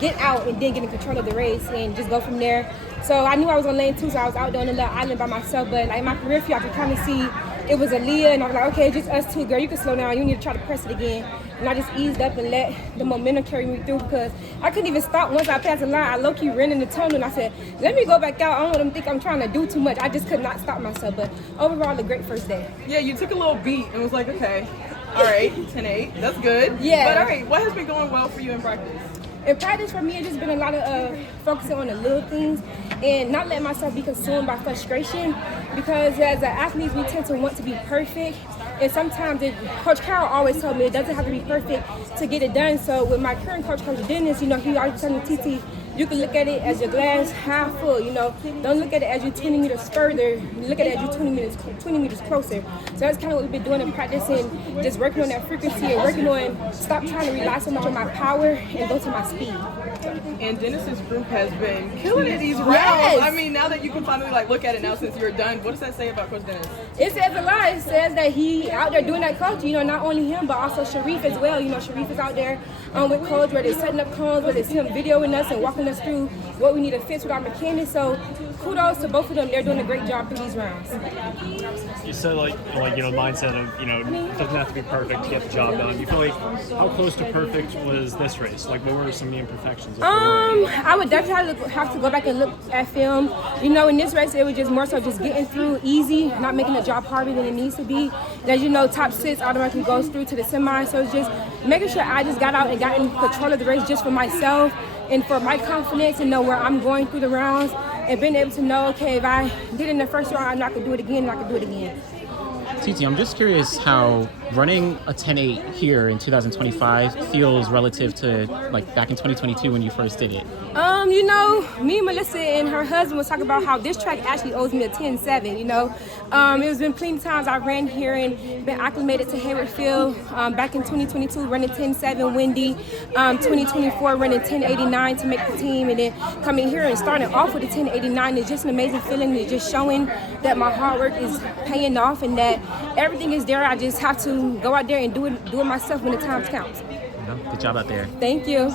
get out and then get in control of the race and just go from there. So I knew I was on lane 2, so I was out there on the little island by myself. But like my periphery, I could kind of see it was Aleia, and I was like, okay, just us two, girl. You can slow down. You need to try to press it again. And I just eased up and let the momentum carry me through because I couldn't even stop once I passed the line. I low-key ran in the tunnel, and I said, let me go back out. I don't want them to think I'm trying to do too much. I just could not stop myself. But overall, a great first day. Yeah, you took a little beat and was like, okay, all right, 10-8, that's good. Yeah. But all right, what has been going well for you in practice? In practice, for me, it's just been a lot of focusing on the little things and not letting myself be consumed by frustration, because as athletes, we tend to want to be perfect. And sometimes, Coach Carroll always told me it doesn't have to be perfect to get it done. So with my current coach, Coach Dennis, he always telling me, TeeTee, you can look at it as your glass half full, Don't look at it as you're 20 meters further. Look at it as you're 20 meters closer. So that's kind of what we've been doing in practice, and just working on that frequency and working on stop trying to rely so much on my power and go to my speed. And Dennis's group has been killing it these rounds. Yes. I mean, now that you can finally look at it now since you're done, what does that say about Coach Dennis? It says a lot. It says that he out there doing that coach, not only him, but also Sharif as well. Sharif is out there with Coach, where they're setting up cones, where they're him videoing us and walking us through what we need to fix with our mechanics. So kudos to both of them. They're doing a great job through these rounds. You said mindset of, it doesn't have to be perfect to get the job done. You feel like how close to perfect was this race? Like, what were some of the imperfections? I would definitely have to go back and look at film. In this race, it was just more so just getting through easy, not making the job harder than it needs to be. And as top 6 automatically goes through to the semi. So it's just making sure I just got out and got in control of the race just for myself and for my confidence and know where I'm going through the rounds and being able to know, okay, if I did it in the first round, I know I could do it again and I could do it again. TeeTee, I'm just curious how running a 10.8 here in 2025 feels relative to back in 2022 when you first did it. Me and Melissa and her husband was talking about how this track actually owes me a 10.7. It was been plenty of times I ran here and been acclimated to Hayward Field. Back in 2022, running 10.7 windy. 2024, running 10.89 to make the team, and then coming here and starting off with a 10.89 is just an amazing feeling. It's just showing that my hard work is paying off and that everything is there. I just have to go out there and do it myself when the time counts. Good job out there. Thank you.